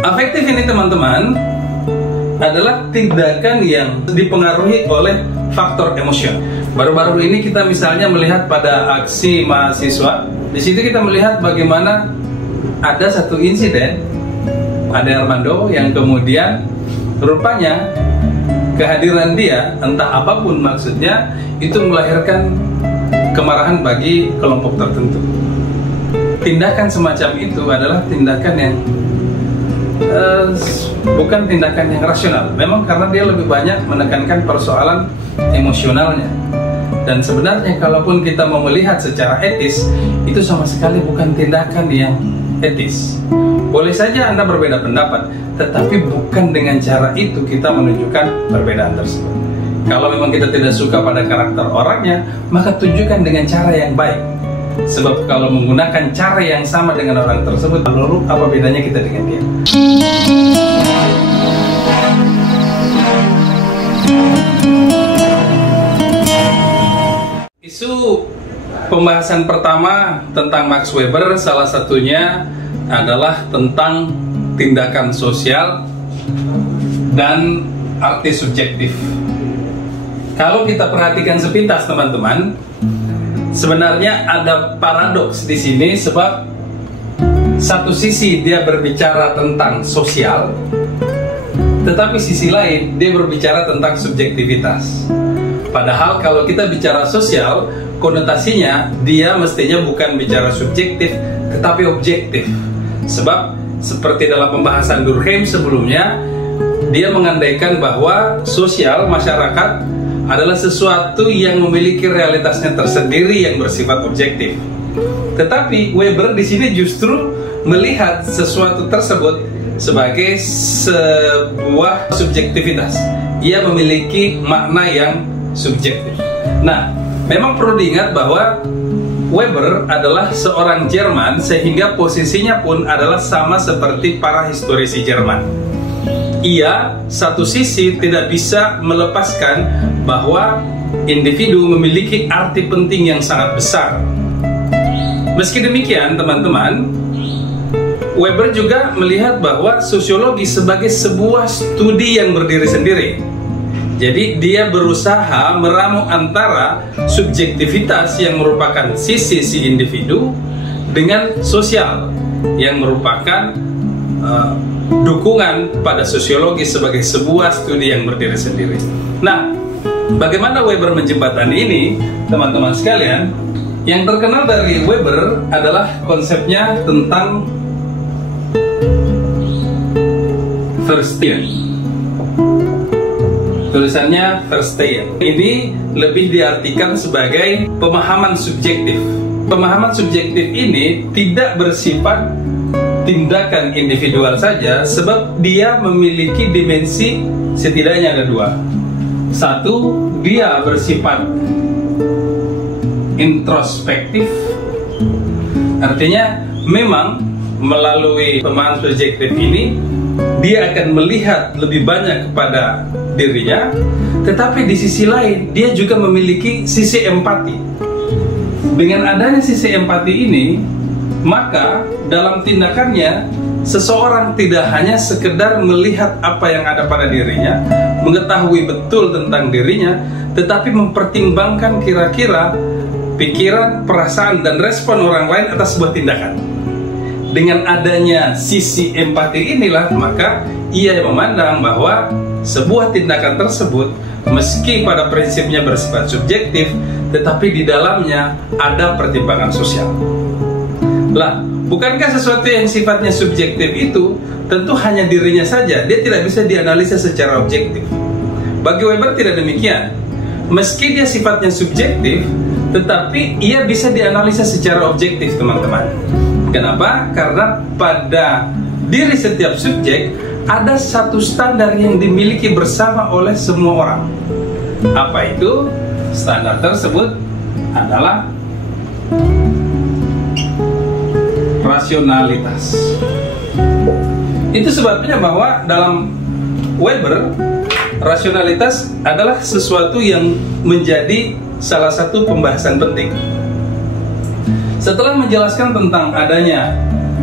Afektif ini teman-teman adalah tindakan yang dipengaruhi oleh faktor emosional. Baru-baru ini kita misalnya melihat pada aksi mahasiswa. Di situ kita melihat bagaimana ada satu insiden, ada Armando yang kemudian rupanya kehadiran dia, entah apapun maksudnya, itu melahirkan kemarahan bagi kelompok tertentu. Tindakan semacam itu adalah tindakan yang bukan tindakan yang rasional. Memang karena dia lebih banyak menekankan persoalan emosionalnya. Dan sebenarnya kalaupun kita mau melihat secara etis, itu sama sekali bukan tindakan yang etis. Boleh saja Anda berbeda pendapat, tetapi bukan dengan cara itu kita menunjukkan perbedaan tersebut. Kalau memang kita tidak suka pada karakter orangnya, maka tunjukkan dengan cara yang baik. Sebab kalau menggunakan cara yang sama dengan orang tersebut, lalu apa bedanya kita dengan dia? Isu pembahasan pertama tentang Max Weber salah satunya adalah tentang tindakan sosial dan arti subjektif. Kalau kita perhatikan sepintas teman-teman, sebenarnya ada paradoks di sini, sebab satu sisi dia berbicara tentang sosial, tetapi sisi lain dia berbicara tentang subjektivitas. Padahal kalau kita bicara sosial, konotasinya dia mestinya bukan bicara subjektif, tetapi objektif. Sebab seperti dalam pembahasan Durkheim sebelumnya, dia mengandaikan bahwa sosial masyarakat adalah sesuatu yang memiliki realitasnya tersendiri yang bersifat objektif. Tetapi Weber di sini justru melihat sesuatu tersebut sebagai sebuah subjektivitas. Ia memiliki makna yang subjektif. Nah, memang perlu diingat bahwa Weber adalah seorang Jerman, sehingga posisinya pun adalah sama seperti para historisi Jerman. Ia satu sisi tidak bisa melepaskan bahwa individu memiliki arti penting yang sangat besar. Meski demikian teman-teman, Weber juga melihat bahwa sosiologi sebagai sebuah studi yang berdiri sendiri. Jadi dia berusaha meramu antara subjektivitas yang merupakan sisi si individu dengan sosial yang merupakan dukungan pada sosiologi sebagai sebuah studi yang berdiri sendiri. Nah, bagaimana Weber menjembatani ini, teman-teman sekalian? Yang terkenal dari Weber adalah konsepnya tentang Verstehen. Tulisannya Verstehen. Ini lebih diartikan sebagai pemahaman subjektif. Pemahaman subjektif ini tidak bersifat tindakan individual saja, sebab dia memiliki dimensi setidaknya ada dua. Satu, dia bersifat introspektif, artinya memang melalui pemahaman subjektif ini dia akan melihat lebih banyak kepada dirinya, tetapi di sisi lain dia juga memiliki sisi empati. Dengan adanya sisi empati ini, maka dalam tindakannya seseorang tidak hanya sekedar melihat apa yang ada pada dirinya, mengetahui betul tentang dirinya, tetapi mempertimbangkan kira-kira pikiran, perasaan, dan respon orang lain atas sebuah tindakan. Dengan adanya sisi empati inilah, maka ia memandang bahwa sebuah tindakan tersebut meski pada prinsipnya bersifat subjektif, tetapi di dalamnya ada pertimbangan sosial. Lah, bukankah sesuatu yang sifatnya subjektif itu tentu hanya dirinya saja, dia tidak bisa dianalisa secara objektif. Bagi Weber tidak demikian. Meski dia sifatnya subjektif, tetapi ia bisa dianalisa secara objektif, teman-teman. Kenapa? Karena pada diri setiap subjek ada satu standar yang dimiliki bersama oleh semua orang. Apa itu? Standar tersebut adalah rasionalitas. Itu sebabnya bahwa dalam Weber, rasionalitas adalah sesuatu yang menjadi salah satu pembahasan penting. Setelah menjelaskan tentang adanya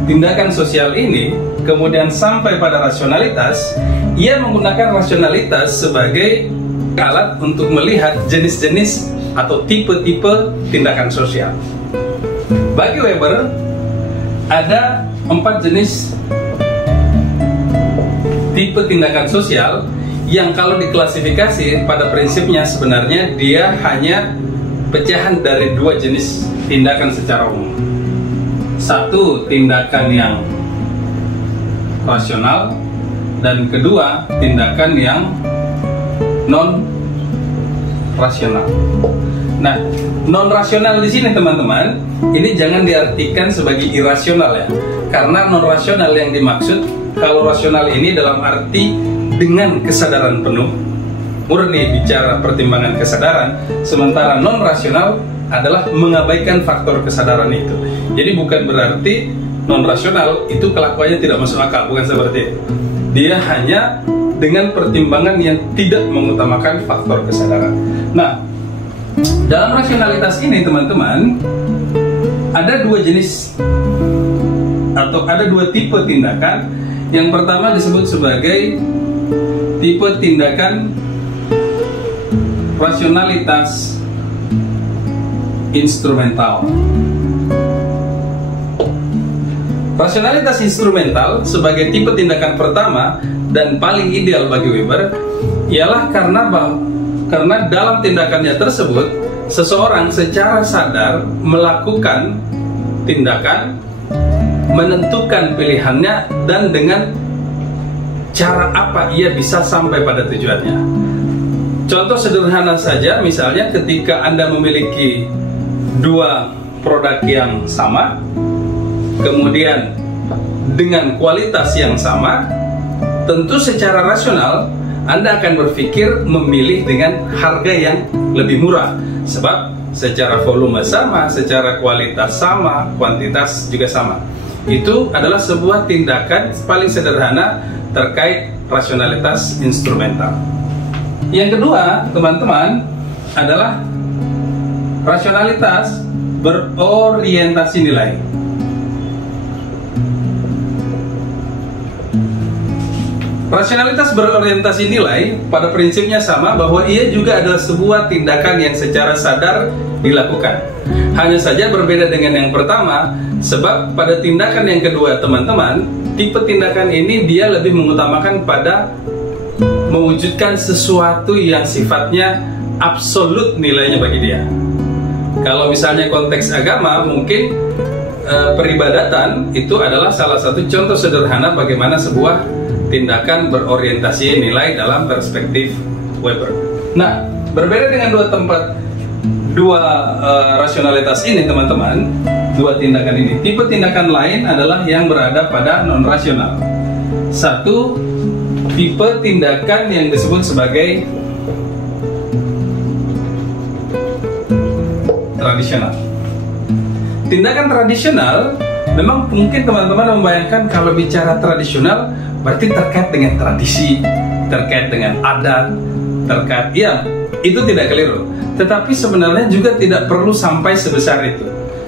tindakan sosial ini kemudian sampai pada rasionalitas, ia menggunakan rasionalitas sebagai alat untuk melihat jenis-jenis atau tipe-tipe tindakan sosial. Bagi Weber, ada 4 jenis tipe tindakan sosial yang kalau diklasifikasi pada prinsipnya sebenarnya dia hanya pecahan dari 2 jenis tindakan secara umum. Satu, tindakan yang rasional, dan kedua, tindakan yang non rasional. Nah, non rasional di sini teman-teman, ini jangan diartikan sebagai irasional ya. Karena non rasional yang dimaksud, kalau rasional ini dalam arti dengan kesadaran penuh, murni bicara pertimbangan kesadaran, sementara non rasional adalah mengabaikan faktor kesadaran itu. Jadi bukan berarti non rasional itu kelakuannya tidak masuk akal, bukan seperti itu. Dia hanya dengan pertimbangan yang tidak mengutamakan faktor kesadaran. Nah, dalam rasionalitas ini teman-teman, ada 2 jenis atau ada 2 tipe tindakan. Yang pertama disebut sebagai tipe tindakan rasionalitas instrumental. Rasionalitas instrumental sebagai tipe tindakan pertama dan paling ideal bagi Weber ialah karena dalam tindakannya tersebut seseorang secara sadar melakukan tindakan, menentukan pilihannya, dan dengan cara apa ia bisa sampai pada tujuannya. Contoh sederhana saja, misalnya ketika Anda memiliki 2 produk yang sama, kemudian dengan kualitas yang sama, tentu secara rasional Anda akan berpikir memilih dengan harga yang lebih murah, sebab secara volume sama, secara kualitas sama, kuantitas juga sama. Itu adalah sebuah tindakan paling sederhana terkait rasionalitas instrumental. Yang kedua, teman-teman, adalah rasionalitas berorientasi nilai. Rasionalitas berorientasi nilai pada prinsipnya sama, bahwa ia juga adalah sebuah tindakan yang secara sadar dilakukan. Hanya saja berbeda dengan yang pertama, sebab pada tindakan yang kedua teman-teman, tipe tindakan ini dia lebih mengutamakan pada mewujudkan sesuatu yang sifatnya absolut nilainya bagi dia. Kalau misalnya konteks agama, mungkin peribadatan itu adalah salah satu contoh sederhana bagaimana sebuah tindakan berorientasi nilai dalam perspektif Weber. Nah, berbeda dengan dua rasionalitas ini teman-teman, 2 tindakan ini, tipe tindakan lain adalah yang berada pada non-rasional. Satu, tipe tindakan yang disebut sebagai tradisional. Tindakan tradisional, memang mungkin teman-teman membayangkan kalau bicara tradisional berarti terkait dengan tradisi, terkait dengan adat, terkait, ya, itu tidak keliru. Tetapi sebenarnya juga tidak perlu sampai sebesar itu.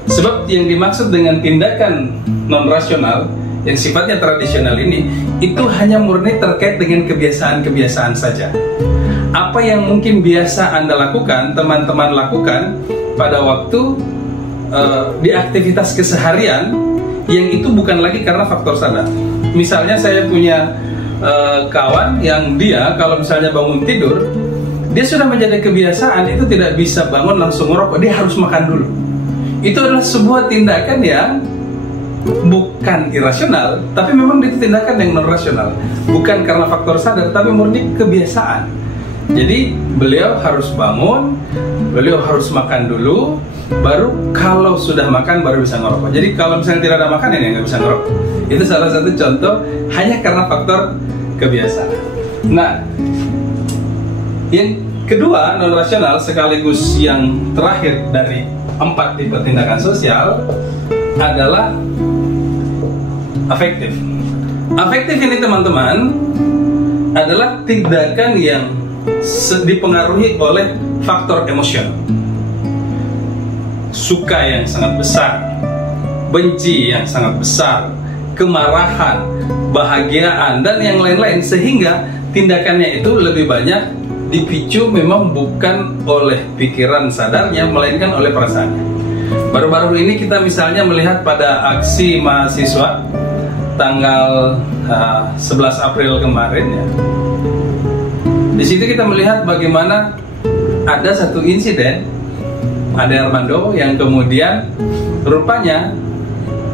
Sebab yang dimaksud dengan tindakan non-rasional yang sifatnya tradisional ini, itu hanya murni terkait dengan kebiasaan-kebiasaan saja. Apa yang mungkin biasa Anda lakukan, teman-teman lakukan pada waktu di aktivitas keseharian, yang itu bukan lagi karena faktor sadar. Misalnya saya punya kawan yang dia kalau misalnya bangun tidur, dia sudah menjadi kebiasaan itu tidak bisa bangun langsung ngerokok, dia harus makan dulu. Itu adalah sebuah tindakan yang bukan irasional, tapi memang itu tindakan yang non rasional, bukan karena faktor sadar, tapi murni kebiasaan. Jadi beliau harus bangun, beliau harus makan dulu, baru kalau sudah makan baru bisa ngerokok. Jadi kalau misalnya tidak ada makanan ya nggak bisa ngerokok. Itu salah satu contoh hanya karena faktor kebiasaan. Nah, yang kedua non rasional sekaligus yang terakhir dari 4 tipe tindakan sosial adalah afektif. Afektif ini teman-teman adalah tindakan yang dipengaruhi oleh faktor emosional. Suka yang sangat besar, benci yang sangat besar, kemarahan, bahagiaan, dan yang lain-lain, sehingga tindakannya itu lebih banyak dipicu memang bukan oleh pikiran sadarnya, melainkan oleh perasaannya. Baru-baru ini kita misalnya melihat pada aksi mahasiswa tanggal 11 April kemarin ya. Di situ kita melihat bagaimana ada satu insiden, Ade Armando yang kemudian rupanya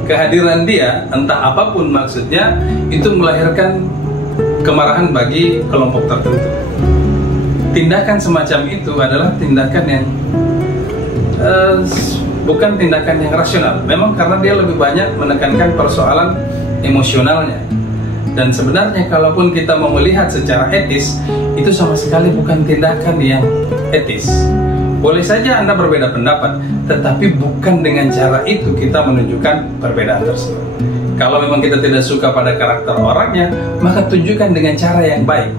kehadiran dia, entah apapun maksudnya, itu melahirkan kemarahan bagi kelompok tertentu. Tindakan semacam itu adalah tindakan yang bukan tindakan yang rasional. Memang karena dia lebih banyak menekankan persoalan emosionalnya. Dan sebenarnya kalaupun kita mau melihat secara etis, itu sama sekali bukan tindakan yang etis. Boleh saja Anda berbeda pendapat, tetapi bukan dengan cara itu kita menunjukkan perbedaan tersebut. Kalau memang kita tidak suka pada karakter orangnya, maka tunjukkan dengan cara yang baik.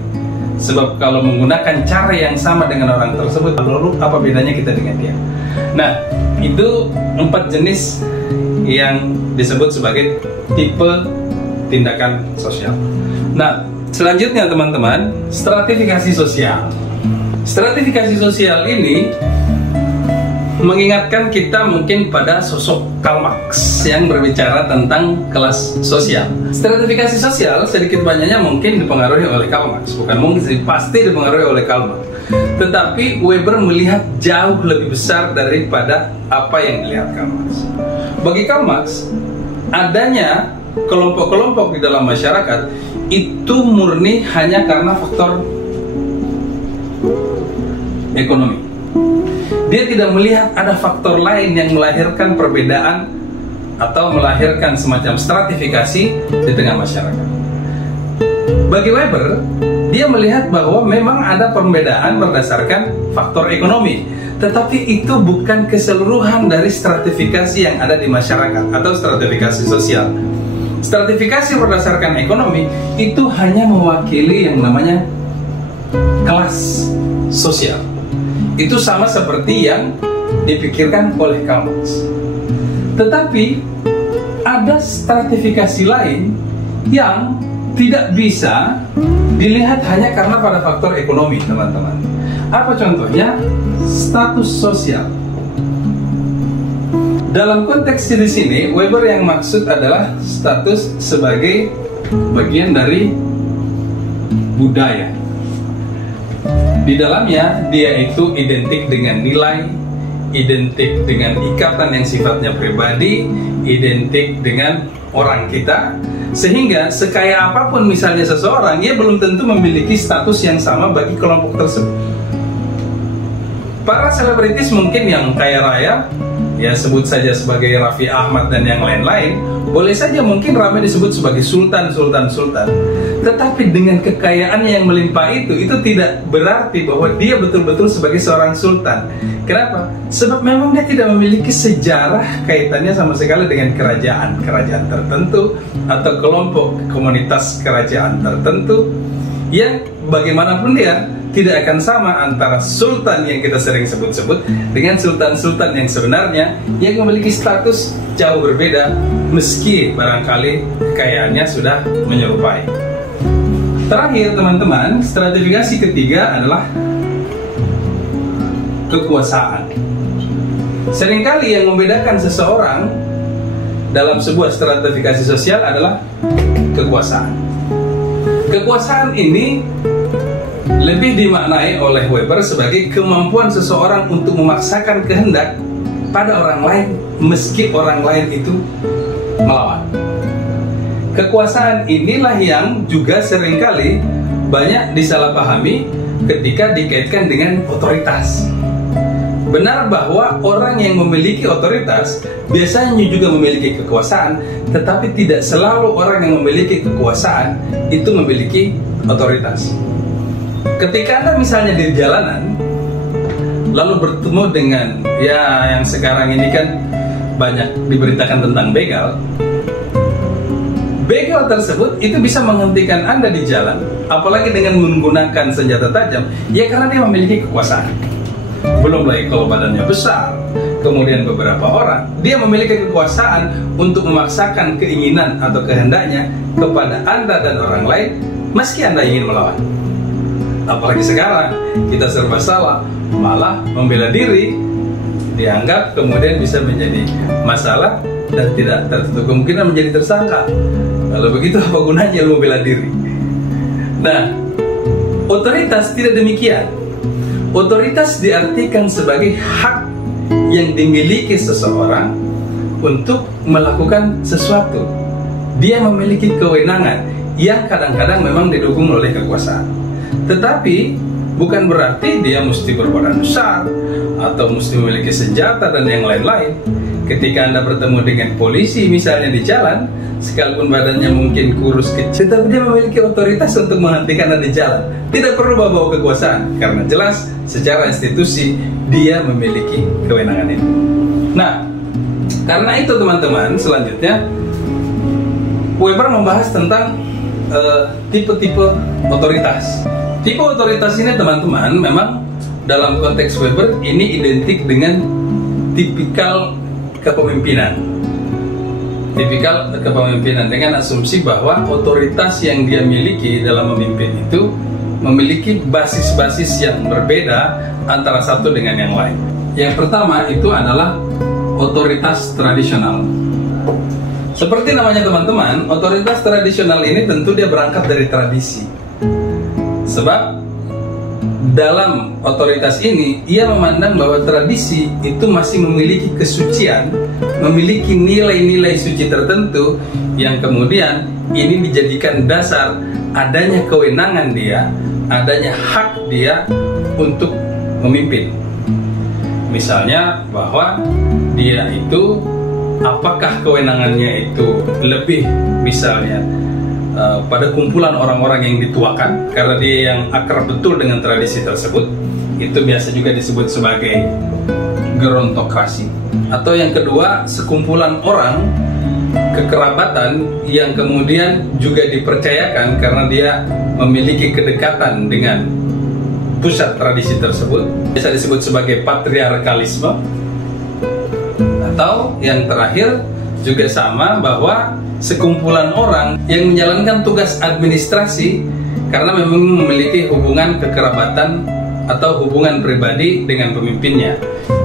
Sebab kalau menggunakan cara yang sama dengan orang tersebut, lalu apa bedanya kita dengan dia? Nah, itu 4 jenis yang disebut sebagai tipe tindakan sosial. Nah, selanjutnya teman-teman, stratifikasi sosial. Stratifikasi sosial ini mengingatkan kita mungkin pada sosok Karl Marx yang berbicara tentang kelas sosial. Stratifikasi sosial sedikit banyaknya mungkin dipengaruhi oleh Karl Marx, bukan mungkin sih, pasti dipengaruhi oleh Karl Marx. Tetapi Weber melihat jauh lebih besar daripada apa yang dilihat Karl Marx. Bagi Karl Marx, adanya kelompok-kelompok di dalam masyarakat itu murni hanya karena faktor ekonomi. Dia tidak melihat ada faktor lain yang melahirkan perbedaan atau melahirkan semacam stratifikasi di tengah masyarakat. Bagi Weber, dia melihat bahwa memang ada perbedaan berdasarkan faktor ekonomi, tetapi itu bukan keseluruhan dari stratifikasi yang ada di masyarakat atau stratifikasi sosial. Stratifikasi berdasarkan ekonomi itu hanya mewakili yang namanya kelas sosial. Itu sama seperti yang dipikirkan oleh Karl Marx. Tetapi ada stratifikasi lain yang tidak bisa dilihat hanya karena pada faktor ekonomi, teman-teman. Apa contohnya? Status sosial. Dalam konteks di sini, Weber yang maksud adalah status sebagai bagian dari budaya. Di dalamnya, dia itu identik dengan nilai, identik dengan ikatan yang sifatnya pribadi, identik dengan orang kita, sehingga sekaya apapun misalnya seseorang, dia belum tentu memiliki status yang sama bagi kelompok tersebut. Para selebritis mungkin yang kaya raya, ya sebut saja sebagai Raffi Ahmad dan yang lain-lain, boleh saja mungkin ramai disebut sebagai sultan. Tetapi dengan kekayaannya yang melimpah itu tidak berarti bahwa dia betul-betul sebagai seorang sultan. Kenapa? Sebab memang dia tidak memiliki sejarah kaitannya sama sekali dengan kerajaan tertentu atau kelompok komunitas kerajaan tertentu, yang bagaimanapun dia tidak akan sama antara sultan yang kita sering sebut-sebut dengan sultan-sultan yang sebenarnya yang memiliki status jauh berbeda, meski barangkali kekayaannya sudah menyerupai. Terakhir teman-teman, stratifikasi ketiga adalah kekuasaan. Seringkali yang membedakan seseorang dalam sebuah stratifikasi sosial adalah kekuasaan. Kekuasaan ini lebih dimaknai oleh Weber sebagai kemampuan seseorang untuk memaksakan kehendak pada orang lain meski orang lain itu melawan. Kekuasaan inilah yang juga seringkali banyak disalahpahami ketika dikaitkan dengan otoritas. Benar bahwa orang yang memiliki otoritas biasanya juga memiliki kekuasaan, tetapi tidak selalu orang yang memiliki kekuasaan itu memiliki otoritas. Ketika Anda misalnya di jalanan, lalu bertemu dengan yang sekarang ini kan banyak diberitakan tentang begal. Begal tersebut itu bisa menghentikan Anda di jalan, apalagi dengan menggunakan senjata tajam, ya karena dia memiliki kekuasaan. belum lagi kalau badannya besar, kemudian beberapa orang, dia memiliki kekuasaan untuk memaksakan keinginan atau kehendaknya kepada Anda dan orang lain, meski Anda ingin melawan. Apalagi sekarang, kita serba salah, malah membela diri dianggap kemudian bisa menjadi masalah dan tidak tertutup kemungkinan menjadi tersangka. Kalau begitu apa gunanya ilmu bela diri? Nah, otoritas tidak demikian. Otoritas diartikan sebagai hak yang dimiliki seseorang untuk melakukan sesuatu. Dia memiliki kewenangan yang kadang-kadang memang didukung oleh kekuasaan. Tetapi bukan berarti dia mesti berbadan besar atau mesti memiliki senjata dan yang lain-lain. Ketika Anda bertemu dengan polisi misalnya di jalan, sekalipun badannya mungkin kurus kecil, tetapi dia memiliki otoritas untuk menghentikan Anda di jalan. Tidak perlu bawa kekuasaan, karena jelas secara institusi dia memiliki kewenangan itu. Nah, karena itu teman-teman, selanjutnya Weber membahas tentang tipe-tipe otoritas. Tipe otoritas ini teman-teman memang dalam konteks Weber ini identik dengan tipikal kepemimpinan. Tipikal kepemimpinan dengan asumsi bahwa otoritas yang dia miliki dalam memimpin itu memiliki basis-basis yang berbeda antara satu dengan yang lain. Yang pertama itu adalah otoritas tradisional. Seperti namanya teman-teman, otoritas tradisional ini tentu dia berangkat dari tradisi. Sebab dalam otoritas ini ia memandang bahwa tradisi itu masih memiliki kesucian, memiliki nilai-nilai suci tertentu yang kemudian ini dijadikan dasar adanya kewenangan dia, adanya hak dia untuk memimpin. Misalnya bahwa dia itu apakah kewenangannya itu lebih misalnya pada kumpulan orang-orang yang dituakan karena dia yang akrab betul dengan tradisi tersebut, itu biasa juga disebut sebagai gerontokrasi. Atau yang kedua, sekumpulan orang kekerabatan yang kemudian juga dipercayakan karena dia memiliki kedekatan dengan pusat tradisi tersebut, biasa disebut sebagai patriarkalisme. Atau yang terakhir juga sama, bahwa sekumpulan orang yang menjalankan tugas administrasi karena memang memiliki hubungan kekerabatan atau hubungan pribadi dengan pemimpinnya.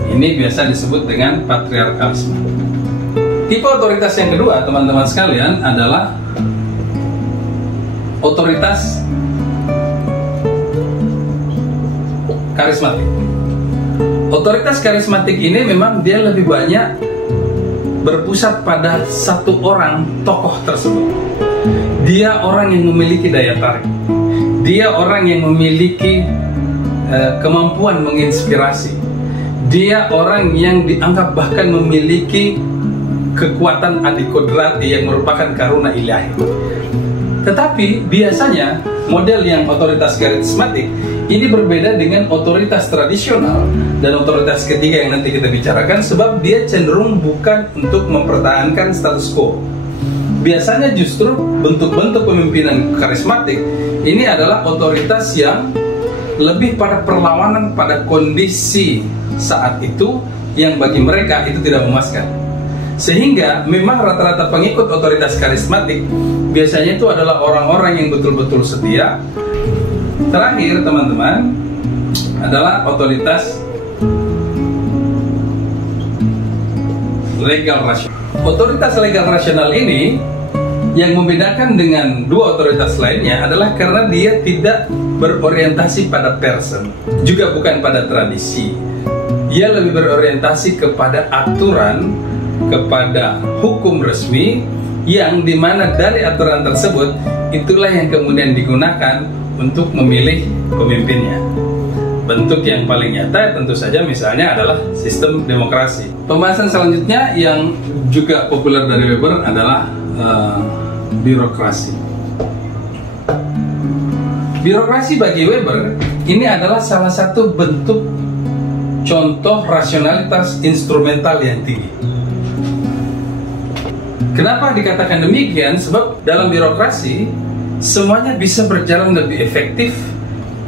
Ini biasa disebut dengan patriarkalisme. Tipe otoritas yang kedua, teman-teman sekalian, adalah otoritas karismatik. Otoritas karismatik ini memang dia lebih banyak berpusat pada satu orang tokoh tersebut. Dia orang yang memiliki daya tarik. Dia orang yang memiliki kemampuan menginspirasi. Dia orang yang dianggap bahkan memiliki kekuatan adikodrati yang merupakan karuna ilahi. Tetapi biasanya model yang otoritas karismatik ini berbeda dengan otoritas tradisional dan otoritas ketiga yang nanti kita bicarakan, sebab dia cenderung bukan untuk mempertahankan status quo. Biasanya justru bentuk-bentuk pemimpinan karismatik ini adalah otoritas yang lebih pada perlawanan pada kondisi saat itu yang bagi mereka itu tidak memuaskan. Sehingga memang rata-rata pengikut otoritas karismatik biasanya itu adalah orang-orang yang betul-betul setia. Terakhir teman-teman adalah otoritas legal rasional. Otoritas legal rasional ini yang membedakan dengan dua otoritas lainnya adalah karena dia tidak berorientasi pada person, juga bukan pada tradisi. Dia lebih berorientasi kepada aturan, kepada hukum resmi, yang dimana dari aturan tersebut itulah yang kemudian digunakan untuk memilih pemimpinnya. Bentuk yang paling nyata tentu saja misalnya adalah sistem demokrasi. Pembahasan selanjutnya yang juga populer dari Weber adalah birokrasi. Birokrasi bagi Weber ini adalah salah satu bentuk contoh rasionalitas instrumental yang tinggi. Kenapa dikatakan demikian? Sebab dalam birokrasi semuanya bisa berjalan lebih efektif,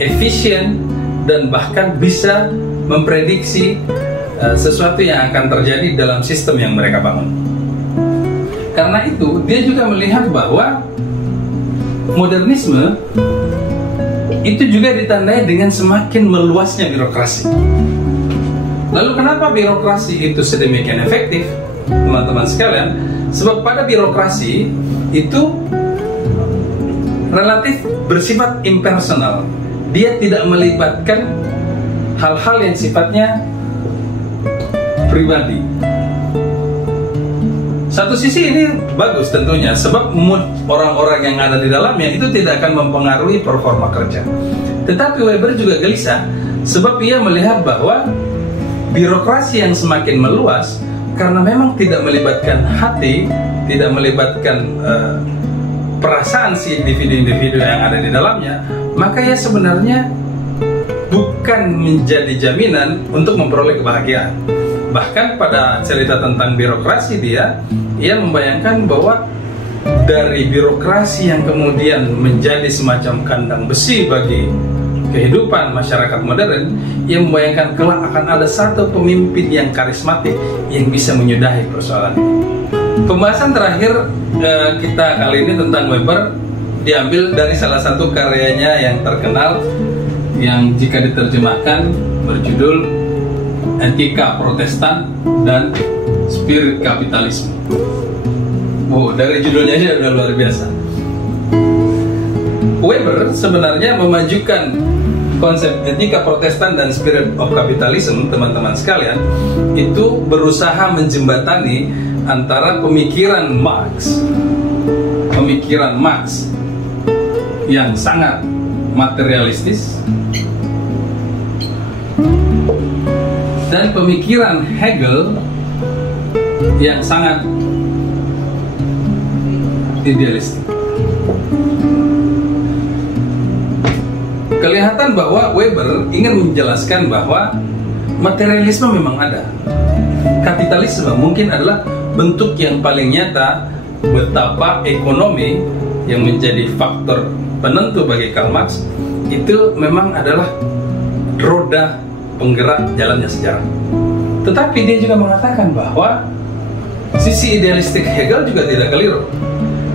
efisien, dan bahkan bisa memprediksi sesuatu yang akan terjadi dalam sistem yang mereka bangun. Karena itu, dia juga melihat bahwa modernisme itu juga ditandai dengan semakin meluasnya birokrasi. Lalu kenapa birokrasi itu sedemikian efektif, teman-teman sekalian? Sebab pada birokrasi itu relatif bersifat impersonal. Dia tidak melibatkan hal-hal yang sifatnya pribadi. Satu sisi ini bagus tentunya, sebab mood orang-orang yang ada di dalamnya itu tidak akan mempengaruhi performa kerja. Tetapi Weber juga gelisah, sebab ia melihat bahwa birokrasi yang semakin meluas, karena memang tidak melibatkan hati, tidak melibatkan perasaan si individu-individu yang ada di dalamnya, maka ia sebenarnya bukan menjadi jaminan untuk memperoleh kebahagiaan. Bahkan pada cerita tentang birokrasi ia membayangkan bahwa dari birokrasi yang kemudian menjadi semacam kandang besi bagi kehidupan masyarakat modern, ia membayangkan kelak akan ada satu pemimpin yang karismatik yang bisa menyudahi persoalan ini. Pembahasan terakhir kita kali ini tentang Weber diambil dari salah satu karyanya yang terkenal, yang jika diterjemahkan berjudul Etika Protestan dan Spirit Kapitalisme. Dari judulnya aja udah luar biasa. Weber sebenarnya memajukan konsep etika Protestan dan Spirit of Capitalism, teman-teman sekalian, itu berusaha menjembatani antara pemikiran Marx yang sangat materialistis dan pemikiran Hegel yang sangat idealistik. Kelihatan bahwa Weber ingin menjelaskan bahwa materialisme memang ada. Kapitalisme mungkin adalah bentuk yang paling nyata betapa ekonomi yang menjadi faktor penentu bagi Karl Marx itu memang adalah roda penggerak jalannya sejarah. Tetapi dia juga mengatakan bahwa sisi idealistik Hegel juga tidak keliru.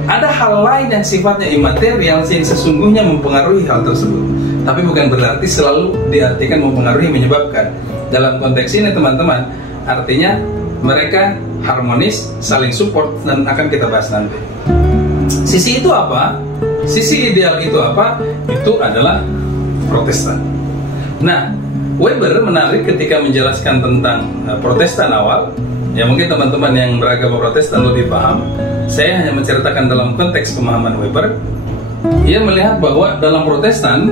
Ada hal lain yang sifatnya imaterial yang sesungguhnya mempengaruhi hal tersebut, tapi bukan berarti selalu diartikan mempengaruhi, menyebabkan. Dalam konteks ini teman-teman, artinya mereka harmonis, saling support, dan akan kita bahas nanti. Sisi itu apa? Sisi ideal itu apa? Itu adalah Protestan. Nah, Weber menarik ketika menjelaskan tentang Protestan awal. Ya mungkin teman-teman yang beragama Protestan lebih paham. Saya hanya menceritakan dalam konteks pemahaman Weber. Ia melihat bahwa dalam Protestan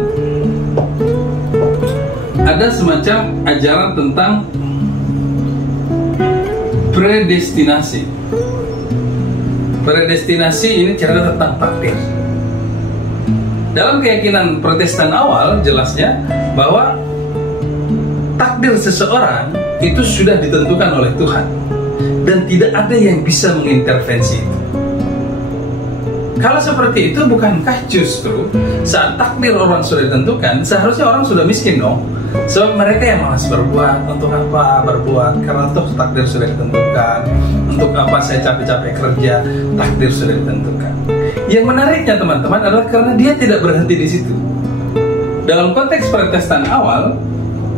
ada semacam ajaran tentang predestinasi. Predestinasi ini cerita tentang takdir. Dalam keyakinan Protestan awal, jelasnya bahwa takdir seseorang itu sudah ditentukan oleh Tuhan dan tidak ada yang bisa mengintervensi itu. Kalau seperti itu, bukankah justru saat takdir orang sudah ditentukan, seharusnya orang sudah miskin dong? Sebab mereka yang malas berbuat, untuk apa berbuat? Karena toh takdir sudah ditentukan. Untuk apa saya capek-capek kerja? Takdir sudah ditentukan. Yang menariknya teman-teman adalah karena dia tidak berhenti di situ. Dalam konteks Protestan awal,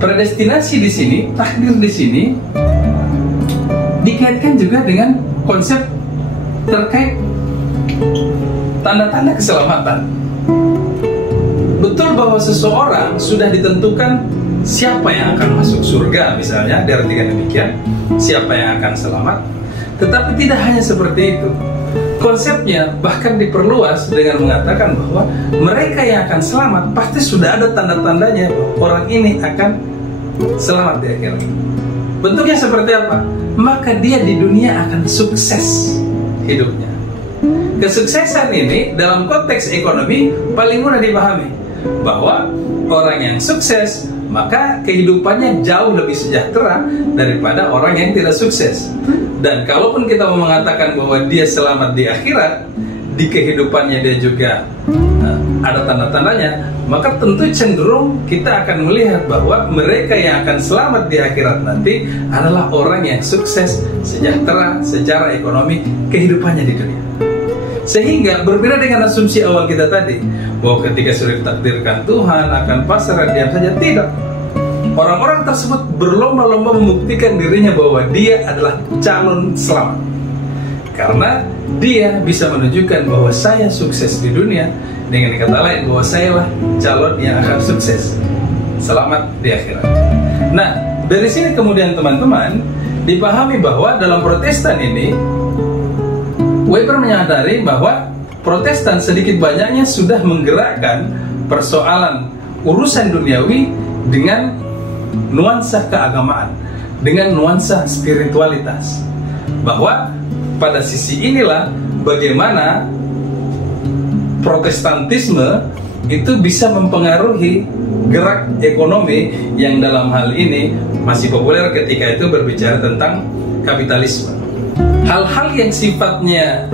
predestinasi di sini, takdir di sini dikaitkan juga dengan konsep terkait tanda-tanda keselamatan. Betul bahwa seseorang sudah ditentukan siapa yang akan masuk surga, misalnya, diartikan demikian, siapa yang akan selamat. Tetapi tidak hanya seperti itu. Konsepnya bahkan diperluas dengan mengatakan bahwa mereka yang akan selamat pasti sudah ada tanda-tandanya bahwa orang ini akan selamat di akhirat. Bentuknya seperti apa? Maka dia di dunia akan sukses hidupnya. Kesuksesan ini dalam konteks ekonomi paling mudah dipahami, bahwa orang yang sukses maka kehidupannya jauh lebih sejahtera daripada orang yang tidak sukses. Dan kalaupun kita mau mengatakan bahwa dia selamat di akhirat, di kehidupannya dia juga ada tanda-tandanya, maka tentu cenderung kita akan melihat bahwa mereka yang akan selamat di akhirat nanti adalah orang yang sukses, sejahtera secara ekonomi kehidupannya di dunia. Sehingga berbeda dengan asumsi awal kita tadi, bahwa ketika sudah ditakdirkan Tuhan akan pasrah diam saja. Tidak. Orang-orang tersebut berlomba-lomba membuktikan dirinya bahwa dia adalah calon selamat. Karena dia bisa menunjukkan bahwa saya sukses di dunia, dengan kata lain bahwa saya lah calon yang akan sukses selamat di akhirat. Nah, dari sini kemudian teman-teman dipahami bahwa dalam Protestan ini, Weber menyadari bahwa Protestan sedikit banyaknya sudah menggerakkan persoalan urusan duniawi dengan nuansa keagamaan, dengan nuansa spiritualitas. Bahwa pada sisi inilah bagaimana Protestantisme itu bisa mempengaruhi gerak ekonomi yang dalam hal ini masih populer ketika itu berbicara tentang kapitalisme. Hal-hal yang sifatnya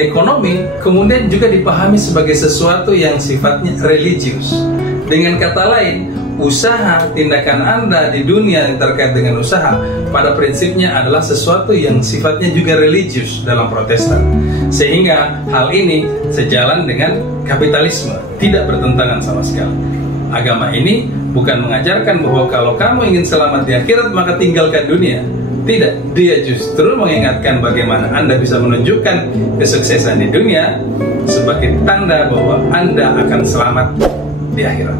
ekonomi kemudian juga dipahami sebagai sesuatu yang sifatnya religius. Dengan kata lain, usaha, tindakan Anda di dunia yang terkait dengan usaha pada prinsipnya adalah sesuatu yang sifatnya juga religius dalam Protestan. Sehingga hal ini sejalan dengan kapitalisme, tidak bertentangan sama sekali. Agama ini bukan mengajarkan bahwa kalau kamu ingin selamat di akhirat maka tinggalkan dunia. Tidak, dia justru mengingatkan bagaimana Anda bisa menunjukkan kesuksesan di dunia sebagai tanda bahwa Anda akan selamat di akhirat.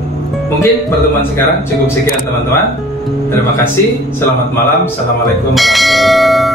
Mungkin pertemuan sekarang cukup sekian teman-teman. Terima kasih, selamat malam, assalamualaikum warahmatullahi wabarakatuh.